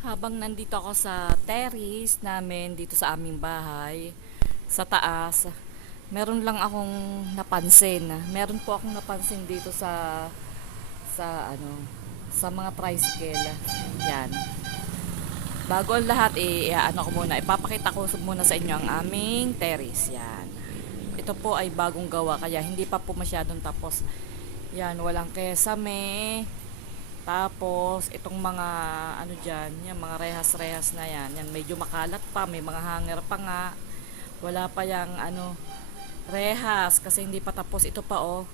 Habang nandito ako sa terrace namin dito sa aming bahay, sa taas, meron lang akong napansin. Meron po akong napansin dito sa ano, sa mga tricycle. Yan. Bago ang lahat, ano ko muna, ipapakita ko muna sa inyo ang aming terrace. Yan. Ito po ay bagong gawa kaya hindi pa po masyadong tapos. Yan, walang kesame. Tapos, itong mga, ano dyan, yan, mga rehas-rehas na yan. Yan, medyo makalat pa, may mga hanger pa nga. Wala pa yung, rehas, kasi hindi pa tapos. Ito pa, oh.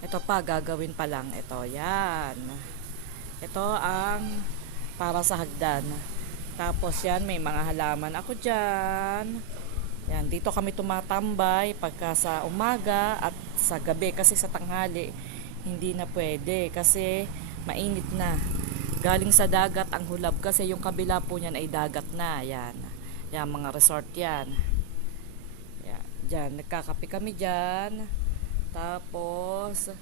Ito pa, gagawin pa lang. Ito, yan. Ito ang para sa hagdan. Tapos, yan, may mga halaman ako dyan. Yan, dito kami tumatambay pagka sa umaga at sa gabi kasi sa tanghali hindi na pwede kasi mainit na. Galing sa dagat ang hulab kasi yung kabila po niyan ay dagat na. Yan. Yan mga resort yan. Yan. Diyan, nagkakape kami diyan. Tapos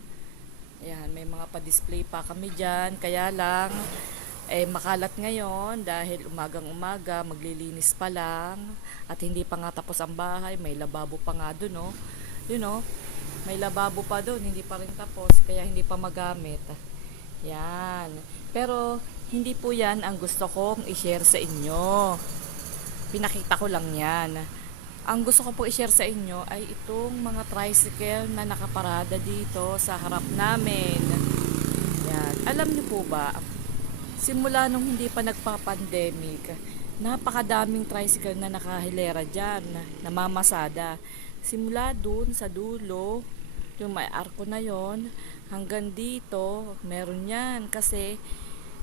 yan, may mga pa-display pa kami diyan. Kaya lang makalat ngayon dahil umagang umaga maglilinis pa lang at hindi pa nga tapos ang bahay, may lababo pa nga doon, no. You know, may lababo pa doon, hindi pa rin tapos kaya hindi pa magamit. Yan. Pero hindi po yan ang gusto kong i-share sa inyo. Pinakita ko lang yan. Ang gusto ko po i-share sa inyo ay itong mga tricycle na nakaparada dito sa harap namin. Yan. Alam niyo po ba, simula nung hindi pa nagpa-pandemic, napakadaming tricycle na nakahilera dyan, namamasada. Simula dun sa dulo, yung may arko na yon hanggang dito, meron yan. Kasi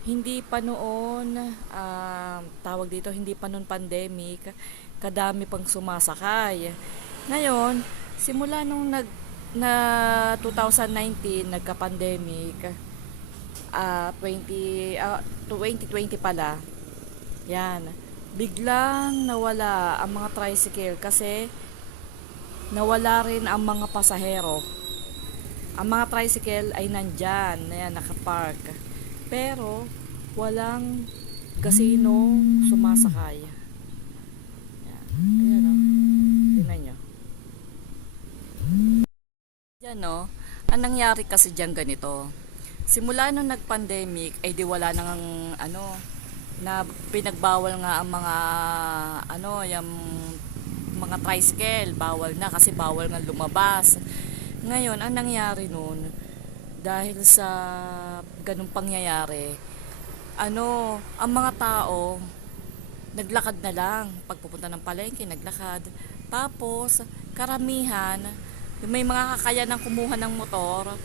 hindi pa noon, tawag dito, hindi pa noon pandemic, kadami pang sumasakay. Ngayon, simula nung na 2019, nagka-pandemic, 2020 pala, yan, biglang nawala ang mga tricycle kasi nawala rin ang mga pasahero. Ang mga tricycle ay nandyan, ayan, nakapark. Pero, walang gasinong sumasakay. Ayan, ayan o. Tingnan nyo. Yan o. Ang nangyari kasi dyan ganito. Simula nung nag-pandemic, ay di wala nang na pinagbawal nga ang mga, yung mga tricycle. Bawal na kasi bawal nga lumabas. Ngayon, ang nangyari nun, dahil sa ganung pangyayari, ang mga tao, naglakad na lang. Pagpupunta ng palengke, naglakad. Tapos, karamihan, may mga kakayanang kumuha ng motor,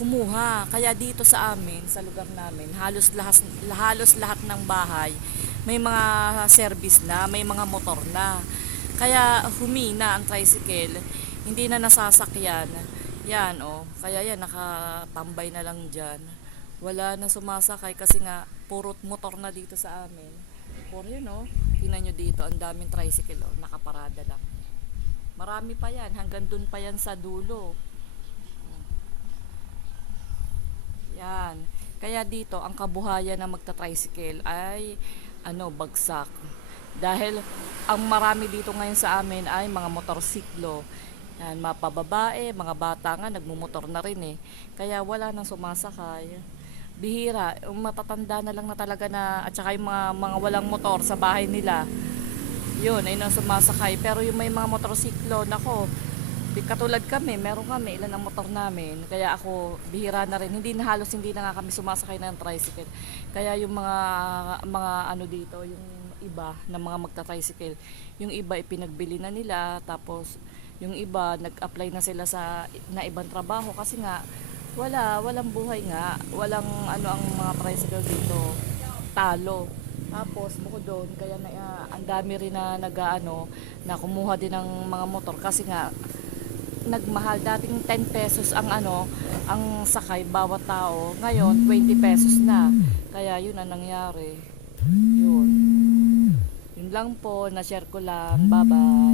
kumuha. Kaya dito sa amin, sa lugar namin, halos lahat ng bahay, may mga service na, may mga motor na. Kaya humina ang tricycle, hindi na nasasakyan. Yan, oh. Kaya yan, nakatambay na lang dyan. Wala na sumasakay kasi nga, puro motor na dito sa amin. Puro yun, oh. Tingnan nyo dito, ang daming tricycle, oh. Nakaparada lang. Marami pa yan, hanggang dun pa yan sa dulo. Yan. Kaya dito, ang kabuhayan na magta-tricycle ay, bagsak. Dahil, ang marami dito ngayon sa amin ay mga motorsiklo. Yan, mapababae, mga bata nga, nagmumotor na rin eh. Kaya wala nang sumasakay. Bihira, yung matatanda na lang na talaga na, at saka yung mga walang motor sa bahay nila, yun, ay nang sumasakay. Pero yung may mga motorsiklo, nako, katulad kami, meron kami, ilan ang motor namin. Kaya ako, bihira na rin. Hindi na nga kami sumasakay ng tricycle. Kaya yung mga dito, yung iba na mga magta-tricycle, yung iba ipinagbili na nila, tapos yung iba nag-apply na sila na ibang trabaho kasi nga walang buhay nga, walang ang mga tricycle dito, talo. Tapos bukod doon, kaya ang dami rin na na kumuha din ng mga motor kasi nga nagmahal. Dating 10 pesos ang sakay bawat tao, ngayon 20 pesos na. Kaya yun ang nangyari. Yun lang po, na-share ko lang. Bye bye.